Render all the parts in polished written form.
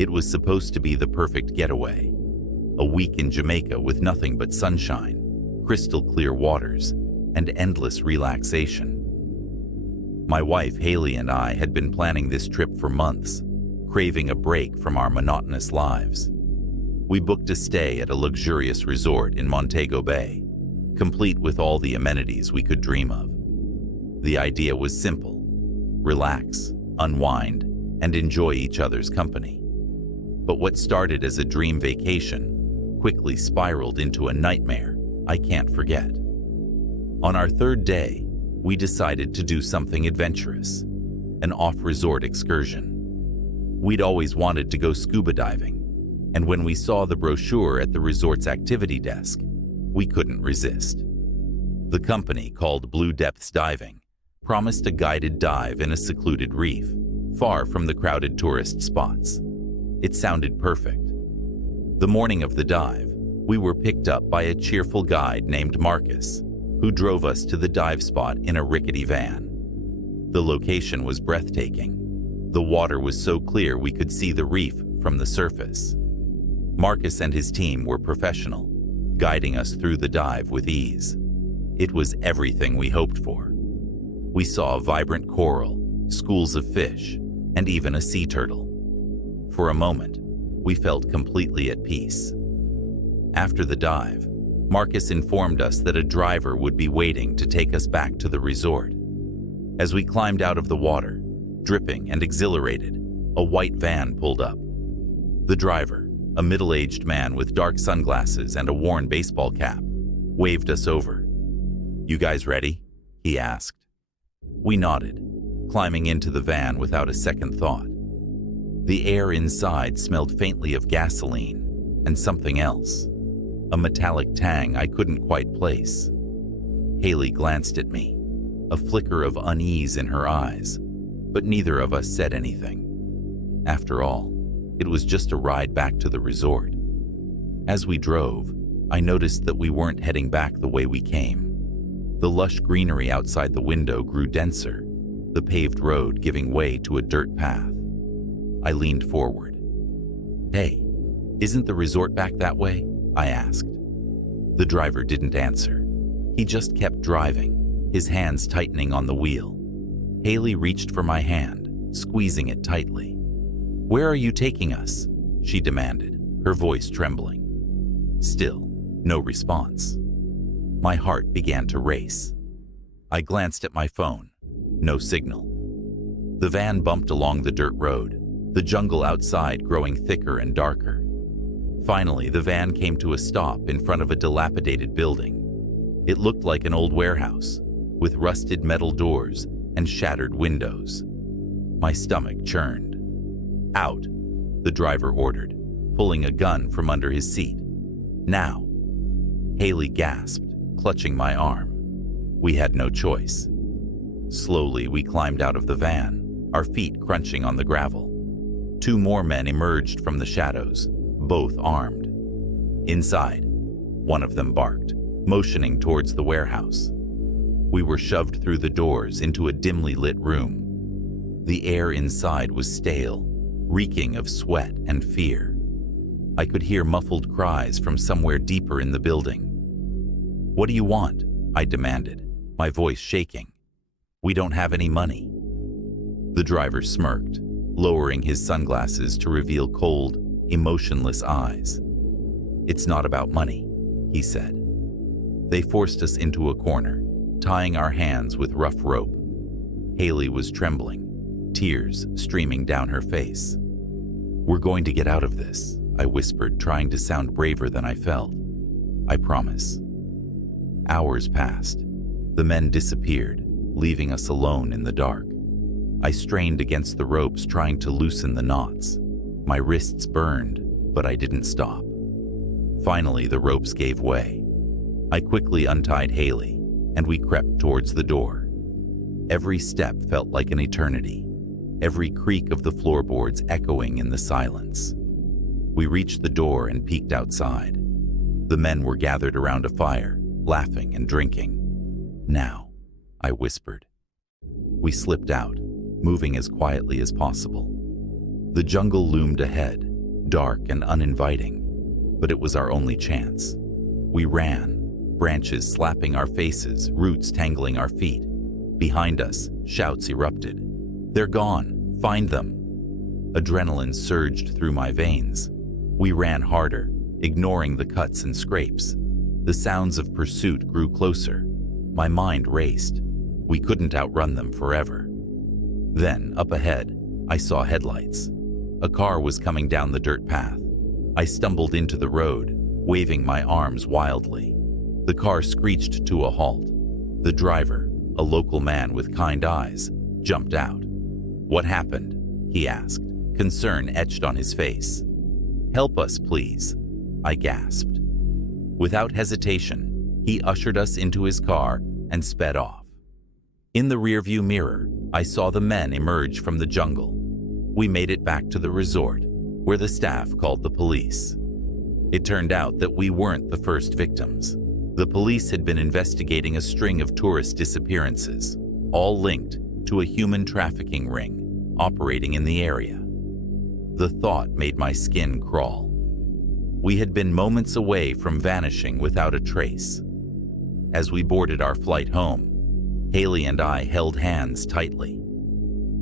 It was supposed to be the perfect getaway. A week in Jamaica with nothing but sunshine, crystal clear waters, and endless relaxation. My wife Haley and I had been planning this trip for months, craving a break from our monotonous lives. We booked a stay at a luxurious resort in Montego Bay, complete with all the amenities we could dream of. The idea was simple: relax, unwind, and enjoy each other's company. But what started as a dream vacation quickly spiraled into a nightmare I can't forget. On our third day, we decided to do something adventurous, an off-resort excursion. We'd always wanted to go scuba diving, and when we saw the brochure at the resort's activity desk, we couldn't resist. The company, called Blue Depths Diving, promised a guided dive in a secluded reef, far from the crowded tourist spots. It sounded perfect. The morning of the dive, we were picked up by a cheerful guide named Marcus, who drove us to the dive spot in a rickety van. The location was breathtaking. The water was so clear we could see the reef from the surface. Marcus and his team were professional, guiding us through the dive with ease. It was everything we hoped for. We saw vibrant coral, schools of fish, and even a sea turtle. For a moment, we felt completely at peace. After the dive, Marcus informed us that a driver would be waiting to take us back to the resort. As we climbed out of the water, dripping and exhilarated, a white van pulled up. The driver, a middle-aged man with dark sunglasses and a worn baseball cap, waved us over. "You guys ready?" he asked. We nodded, climbing into the van without a second thought. The air inside smelled faintly of gasoline and something else, a metallic tang I couldn't quite place. Haley glanced at me, a flicker of unease in her eyes, but neither of us said anything. After all, it was just a ride back to the resort. As we drove, I noticed that we weren't heading back the way we came. The lush greenery outside the window grew denser, the paved road giving way to a dirt path. I leaned forward. "Hey, isn't the resort back that way?" I asked. The driver didn't answer. He just kept driving, his hands tightening on the wheel. Haley reached for my hand, squeezing it tightly. "Where are you taking us?" she demanded, her voice trembling. Still, no response. My heart began to race. I glanced at my phone. No signal. The van bumped along the dirt road, the jungle outside growing thicker and darker. Finally, the van came to a stop in front of a dilapidated building. It looked like an old warehouse, with rusted metal doors and shattered windows. My stomach churned. "Out," the driver ordered, pulling a gun from under his seat. "Now." Haley gasped, clutching my arm. We had no choice. Slowly, we climbed out of the van, our feet crunching on the gravel. 2 more men emerged from the shadows, both armed. Inside, one of them barked, motioning towards the warehouse. We were shoved through the doors into a dimly lit room. The air inside was stale, reeking of sweat and fear. I could hear muffled cries from somewhere deeper in the building. "What do you want?" I demanded, my voice shaking. "We don't have any money." The driver smirked, lowering his sunglasses to reveal cold, emotionless eyes. "It's not about money," he said. They forced us into a corner, tying our hands with rough rope. Haley was trembling, tears streaming down her face. "We're going to get out of this," I whispered, trying to sound braver than I felt. "I promise." Hours passed. The men disappeared, leaving us alone in the dark. I strained against the ropes, trying to loosen the knots. My wrists burned, but I didn't stop. Finally, the ropes gave way. I quickly untied Haley, and we crept towards the door. Every step felt like an eternity, every creak of the floorboards echoing in the silence. We reached the door and peeked outside. The men were gathered around a fire, laughing and drinking. "Now," I whispered. We slipped out, moving as quietly as possible. The jungle loomed ahead, dark and uninviting, but it was our only chance. We ran, branches slapping our faces, roots tangling our feet. Behind us, shouts erupted. "They're gone! Find them!" Adrenaline surged through my veins. We ran harder, ignoring the cuts and scrapes. The sounds of pursuit grew closer. My mind raced. We couldn't outrun them forever. Then, up ahead, I saw headlights. A car was coming down the dirt path. I stumbled into the road, waving my arms wildly. The car screeched to a halt. The driver, a local man with kind eyes, jumped out. "What happened?" he asked, concern etched on his face. "Help us, please," I gasped. Without hesitation, he ushered us into his car and sped off. In the rearview mirror, I saw the men emerge from the jungle. We made it back to the resort, where the staff called the police. It turned out that we weren't the first victims. The police had been investigating a string of tourist disappearances, all linked to a human trafficking ring operating in the area. The thought made my skin crawl. We had been moments away from vanishing without a trace. As we boarded our flight home, Haley and I held hands tightly.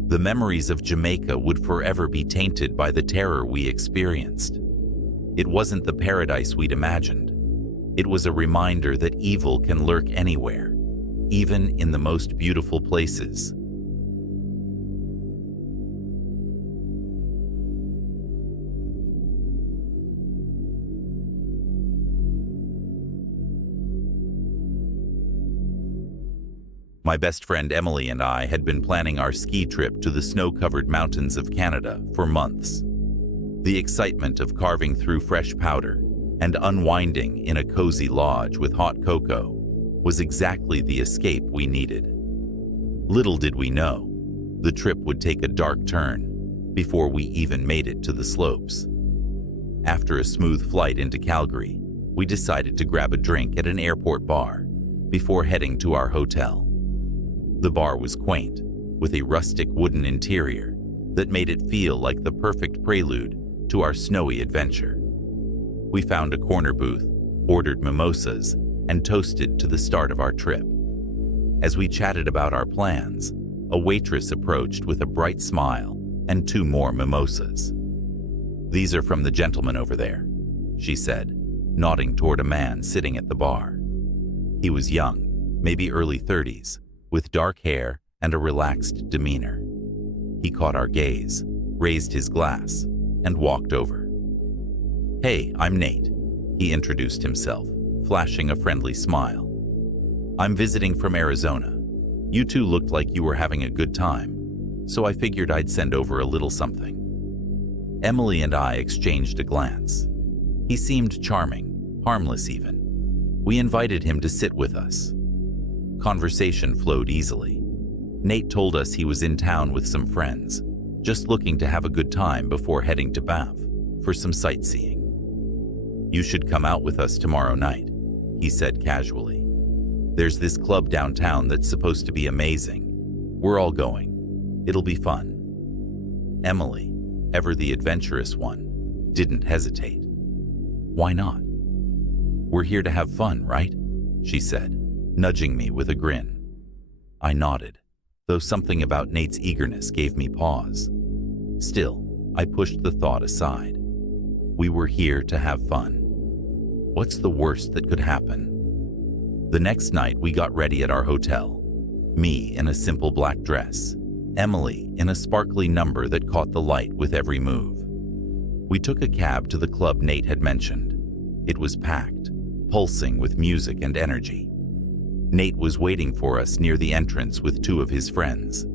The memories of Jamaica would forever be tainted by the terror we experienced. It wasn't the paradise we'd imagined. It was a reminder that evil can lurk anywhere, even in the most beautiful places. My best friend Emily and I had been planning our ski trip to the snow-covered mountains of Canada for months. The excitement of carving through fresh powder and unwinding in a cozy lodge with hot cocoa was exactly the escape we needed. Little did we know, the trip would take a dark turn before we even made it to the slopes. After a smooth flight into Calgary, we decided to grab a drink at an airport bar before heading to our hotel. The bar was quaint, with a rustic wooden interior that made it feel like the perfect prelude to our snowy adventure. We found a corner booth, ordered mimosas, and toasted to the start of our trip. As we chatted about our plans, a waitress approached with a bright smile and 2 more mimosas. "These are from the gentleman over there," she said, nodding toward a man sitting at the bar. He was young, maybe early 30s, with dark hair and a relaxed demeanor. He caught our gaze, raised his glass, and walked over. "Hey, I'm Nate," he introduced himself, flashing a friendly smile. "I'm visiting from Arizona. You two looked like you were having a good time, so I figured I'd send over a little something." Emily and I exchanged a glance. He seemed charming, harmless even. We invited him to sit with us. Conversation flowed easily. Nate told us he was in town with some friends, just looking to have a good time before heading to Banff for some sightseeing. "You should come out with us tomorrow night," he said casually. "There's this club downtown that's supposed to be amazing. We're all going. It'll be fun." Emily, ever the adventurous one, didn't hesitate. "Why not? We're here to have fun, right?" she said, nudging me with a grin. I nodded, though something about Nate's eagerness gave me pause. Still, I pushed the thought aside. We were here to have fun. What's the worst that could happen? The next night, we got ready at our hotel. Me in a simple black dress, Emily in a sparkly number that caught the light with every move. We took a cab to the club Nate had mentioned. It was packed, pulsing with music and energy. Nate was waiting for us near the entrance with 2 of his friends.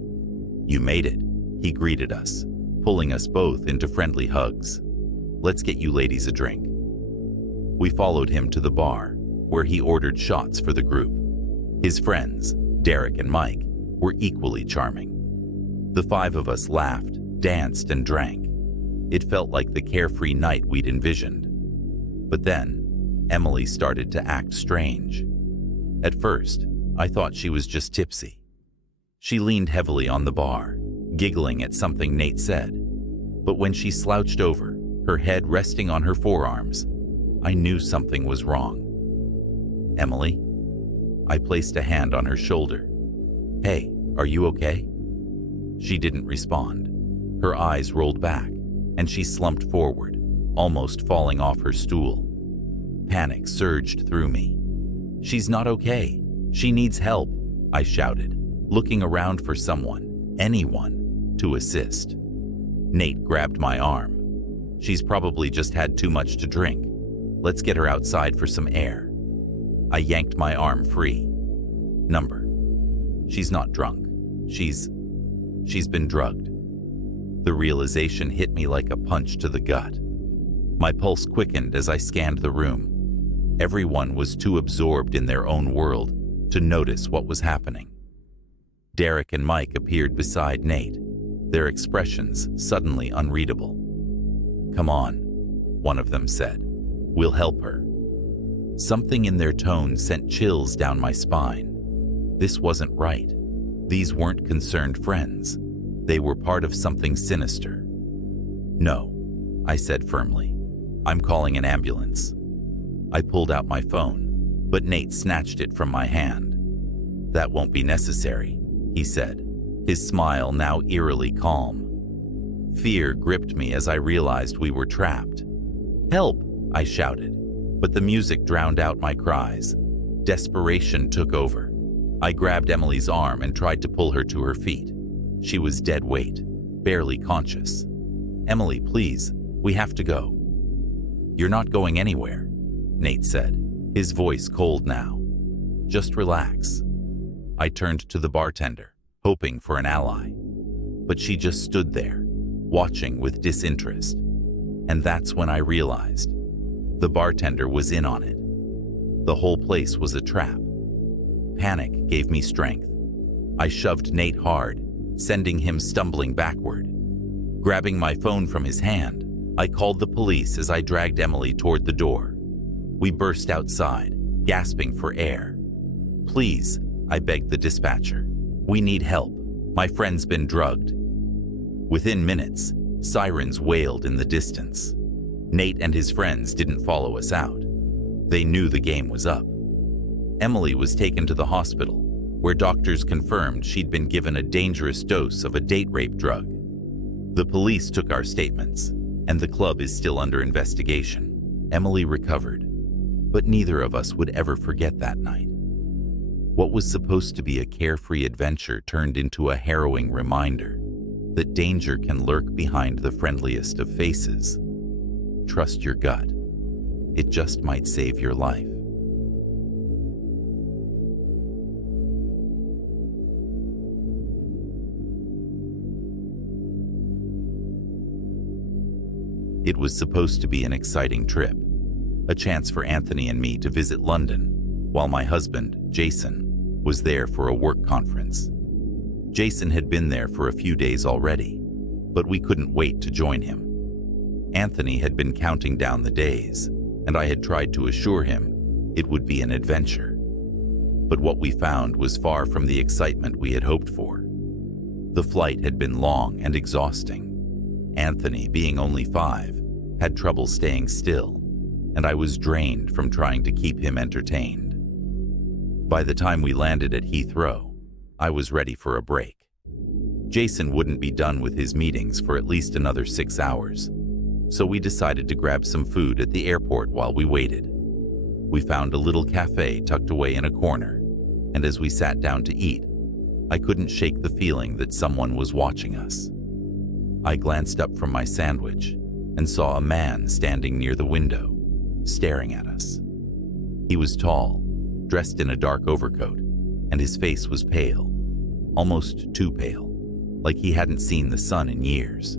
"You made it," he greeted us, pulling us both into friendly hugs. "Let's get you ladies a drink." We followed him to the bar, where he ordered shots for the group. His friends, Derek and Mike, were equally charming. The 5 of us laughed, danced, and drank. It felt like the carefree night we'd envisioned. But then, Emily started to act strange. At first, I thought she was just tipsy. She leaned heavily on the bar, giggling at something Nate said. But when she slouched over, her head resting on her forearms. I knew something was wrong. "Emily?" I placed a hand on her shoulder. "Hey, are you okay?" She didn't respond. Her eyes rolled back, and she slumped forward, almost falling off her stool. Panic surged through me. "She's not okay. She needs help," I shouted, looking around for someone, anyone, to assist. Nate grabbed my arm. "She's probably just had too much to drink. Let's get her outside for some air." I yanked my arm free. "Number. She's not drunk. She's been drugged." The realization hit me like a punch to the gut. My pulse quickened as I scanned the room. Everyone was too absorbed in their own world to notice what was happening. Derek and Mike appeared beside Nate, their expressions suddenly unreadable. "Come on," one of them said. "We'll help her." Something in their tone sent chills down my spine. This wasn't right. These weren't concerned friends. They were part of something sinister. "No," I said firmly. "I'm calling an ambulance." I pulled out my phone, but Nate snatched it from my hand. "That won't be necessary," he said, his smile now eerily calm. Fear gripped me as I realized we were trapped. "Help!" I shouted, but the music drowned out my cries. Desperation took over. I grabbed Emily's arm and tried to pull her to her feet. She was dead weight, barely conscious. "Emily, please, we have to go." "You're not going anywhere," Nate said, his voice cold now. "Just relax." I turned to the bartender, hoping for an ally. But she just stood there, watching with disinterest. And that's when I realized the bartender was in on it. The whole place was a trap. Panic gave me strength. I shoved Nate hard, sending him stumbling backward. Grabbing my phone from his hand, I called the police as I dragged Emily toward the door. We burst outside, gasping for air. "Please," I begged the dispatcher. "We need help. My friend's been drugged." Within minutes, sirens wailed in the distance. Nate and his friends didn't follow us out. They knew the game was up. Emily was taken to the hospital, where doctors confirmed she'd been given a dangerous dose of a date rape drug. The police took our statements, and the club is still under investigation. Emily recovered, but neither of us would ever forget that night. What was supposed to be a carefree adventure turned into a harrowing reminder that danger can lurk behind the friendliest of faces. Trust your gut. It just might save your life. It was supposed to be an exciting trip, a chance for Anthony and me to visit London, while my husband, Jason, was there for a work conference. Jason had been there for a few days already, but we couldn't wait to join him. Anthony had been counting down the days, and I had tried to assure him it would be an adventure. But what we found was far from the excitement we had hoped for. The flight had been long and exhausting. Anthony, being only 5, had trouble staying still, and I was drained from trying to keep him entertained. By the time we landed at Heathrow, I was ready for a break. Jason wouldn't be done with his meetings for at least another 6 hours, so we decided to grab some food at the airport while we waited. We found a little cafe tucked away in a corner, and as we sat down to eat, I couldn't shake the feeling that someone was watching us. I glanced up from my sandwich and saw a man standing near the window, staring at us. He was tall, dressed in a dark overcoat, and his face was pale, almost too pale, like he hadn't seen the sun in years.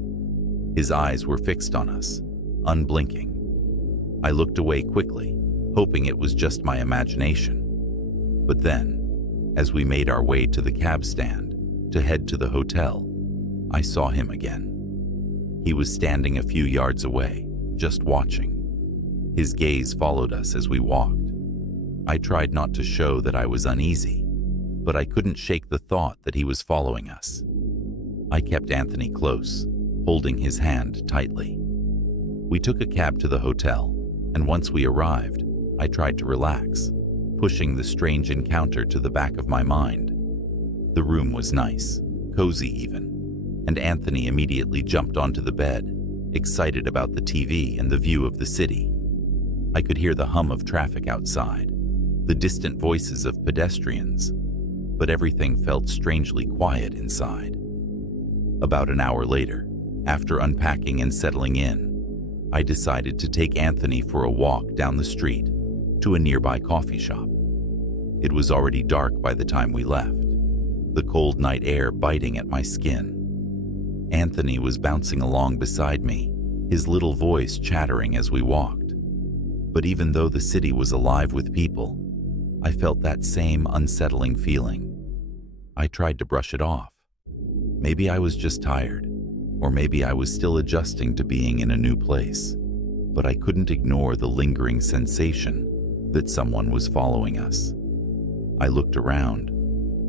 His eyes were fixed on us, unblinking. I looked away quickly, hoping it was just my imagination. But then, as we made our way to the cab stand to head to the hotel, I saw him again. He was standing a few yards away, just watching. His gaze followed us as we walked. I tried not to show that I was uneasy, but I couldn't shake the thought that he was following us. I kept Anthony close, holding his hand tightly. We took a cab to the hotel, and once we arrived, I tried to relax, pushing the strange encounter to the back of my mind. The room was nice, cozy even, and Anthony immediately jumped onto the bed, excited about the TV and the view of the city. I could hear the hum of traffic outside, the distant voices of pedestrians, but everything felt strangely quiet inside. About an hour later, after unpacking and settling in, I decided to take Anthony for a walk down the street to a nearby coffee shop. It was already dark by the time we left, the cold night air biting at my skin. Anthony was bouncing along beside me, his little voice chattering as we walked. But even though the city was alive with people, I felt that same unsettling feeling. I tried to brush it off. Maybe I was just tired, or maybe I was still adjusting to being in a new place, but I couldn't ignore the lingering sensation that someone was following us. I looked around,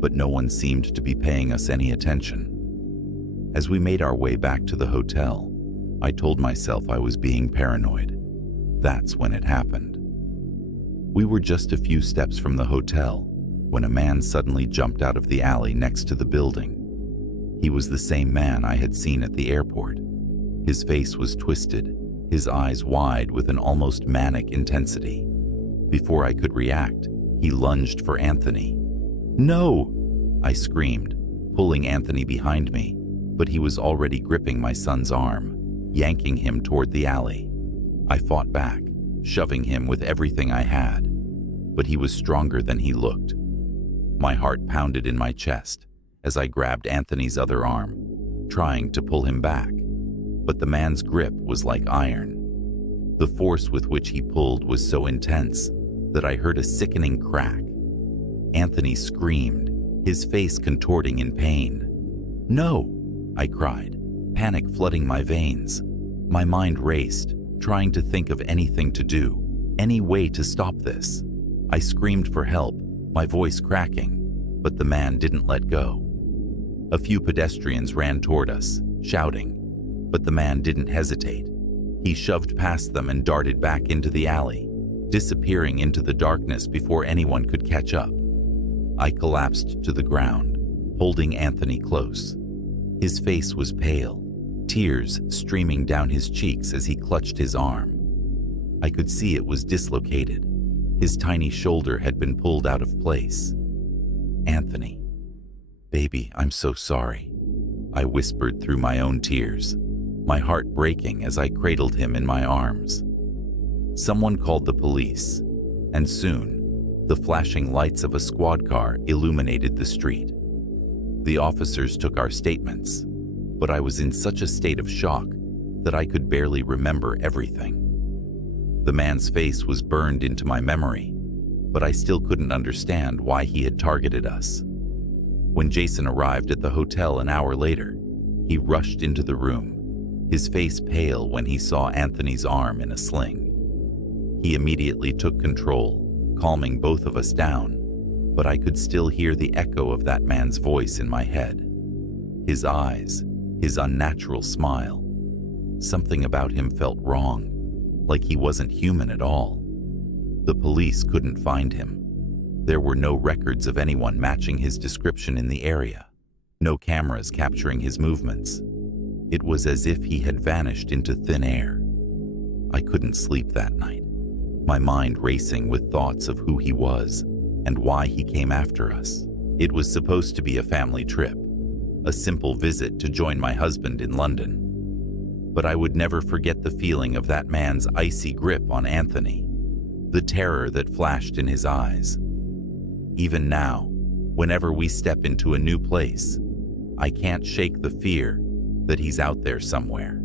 but no one seemed to be paying us any attention. As we made our way back to the hotel, I told myself I was being paranoid. That's when it happened. We were just a few steps from the hotel when a man suddenly jumped out of the alley next to the building. He was the same man I had seen at the airport. His face was twisted, his eyes wide with an almost manic intensity. Before I could react, he lunged for Anthony. "No!" I screamed, pulling Anthony behind me, but he was already gripping my son's arm, yanking him toward the alley. I fought back, shoving him with everything I had, but he was stronger than he looked. My heart pounded in my chest as I grabbed Anthony's other arm, trying to pull him back, but the man's grip was like iron. The force with which he pulled was so intense that I heard a sickening crack. Anthony screamed, his face contorting in pain. "No!" I cried, panic flooding my veins. My mind raced, trying to think of anything to do, any way to stop this. I screamed for help, my voice cracking, but the man didn't let go. A few pedestrians ran toward us, shouting, but the man didn't hesitate. He shoved past them and darted back into the alley, disappearing into the darkness before anyone could catch up. I collapsed to the ground, holding Anthony close. His face was pale, tears streaming down his cheeks as he clutched his arm. I could see it was dislocated. His tiny shoulder had been pulled out of place. "Anthony, baby, I'm so sorry," I whispered through my own tears, my heart breaking as I cradled him in my arms. Someone called the police, and soon, the flashing lights of a squad car illuminated the street. The officers took our statements, but I was in such a state of shock that I could barely remember everything. The man's face was burned into my memory, but I still couldn't understand why he had targeted us. When Jason arrived at the hotel an hour later, he rushed into the room, his face pale when he saw Anthony's arm in a sling. He immediately took control, calming both of us down, but I could still hear the echo of that man's voice in my head. His eyes, his unnatural smile. Something about him felt wrong, like he wasn't human at all. The police couldn't find him. There were no records of anyone matching his description in the area, no cameras capturing his movements. It was as if he had vanished into thin air. I couldn't sleep that night, my mind racing with thoughts of who he was and why he came after us. It was supposed to be a family trip, a simple visit to join my husband in London. But I would never forget the feeling of that man's icy grip on Anthony, the terror that flashed in his eyes. Even now, whenever we step into a new place, I can't shake the fear that he's out there somewhere.